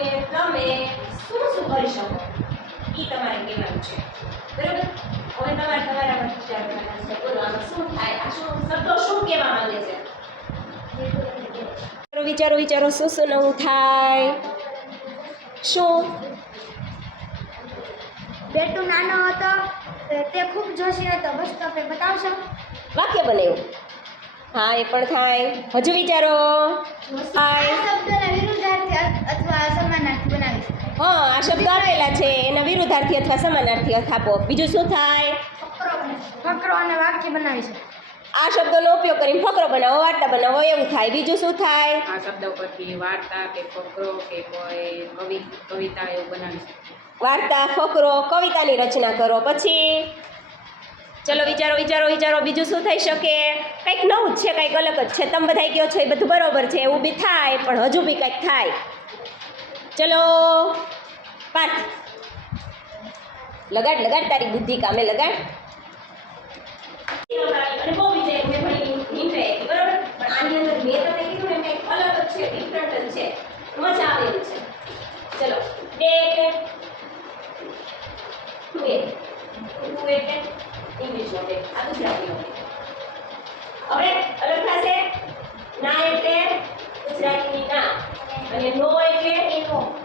સમયે તમે શું શું કરી શકો એ તમારે કહેવાનું છે બરાબર હવે તમારે તમારા વિચાર કરવાના છે બોલો આમાં શું થાય આ શું શબ્દો શું કહેવા માંગે છે વિચારો વિચારો શું શું નવું થાય શું બેટુ નાનો હતો તે ખૂબ જોશી હતો બસ તમે બતાવશો વાક્ય બનાવ્યું હા એ પણ થાય હજુ વિચારો આ શબ્દના વિરુદ્ધાર્થી અથવા સમાનાર્થી બનાવી શકાય હા આ શબ્દો આપેલા છે એના વિરુદ્ધાર્થી અથવા સમાનાર્થી અર્થ આપો બીજું શું થાય ફકરો અને વાક્ય બનાવી શકાય આ શબ્દોનો ઉપયોગ કરીને ફકરો બનાવો વાર્તા બનાવો એવું થાય બીજું શું થાય આ શબ્દ પરથી વાર્તા કે ફકરો કે કોઈ કવિતા એવું બનાવી શકીએ વાર્તા ફકરો કવિતાની રચના કરો પછી ચલો વિચારો વિચારો વિચારો બીજું શું થઈ શકે કંઈક નવું જ છે કંઈક અલગ જ છે તમે બધા કહો છો એ બધું બરોબર છે એવું બી થાય પણ હજુ બી કંઈક થાય ચલો પાર્થ લગાડ લગાડ તારી બુદ્ધિ કામે લગાડ અને બહુ વિચાર મેં ભણી હિન્દે બરોબર પણ આની અંદર મેં તમને કીધું ને કંઈક અલગ જ છે ડિફરન્ટ જ છે મજા આવે એવું છે ચલો બેટ ટુ એટલે ઇંગ્લિશનો બેટ આ ગુજરાતીનો બેટ હવે અલગ થશે ના એટલે ગુજરાતીની ના અને નો એટલે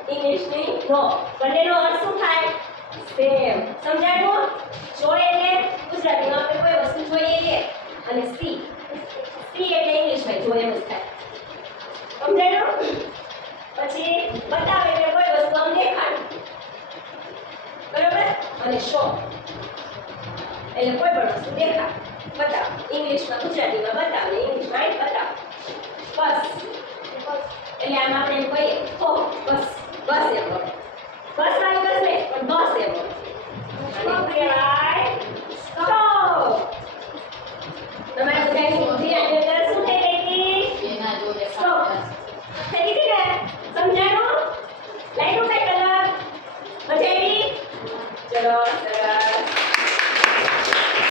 ઇંગ્લિશની નો બંનેનો અર્થ શું થાય સેમ સમજાયું જો એટલે ગુજરાતીમાં આપણે કોઈ વસ્તુ જોઈએ અને સી એટલે ઇંગ્લિશમાં જો એમ જ થાય સમજાયું પછી બતાવે એટલે કોઈ વસ્તુ આમ દેખાડું બરાબર અને શો એટલે કોઈ પણ વસ્તુ દેખાડ બતાવ ઇંગ્લિશમાં ગુજરાતીમાં બતાવે ઇંગ્લિશમાં બતાવ બસ એટલે આમ આપણે એમ કહીએ હો બસ બસ એમ બસ વાળી બસ ને પણ બસ એમ અને કહેવાય સ્ટોપ તમારે બધાને ધ્યાન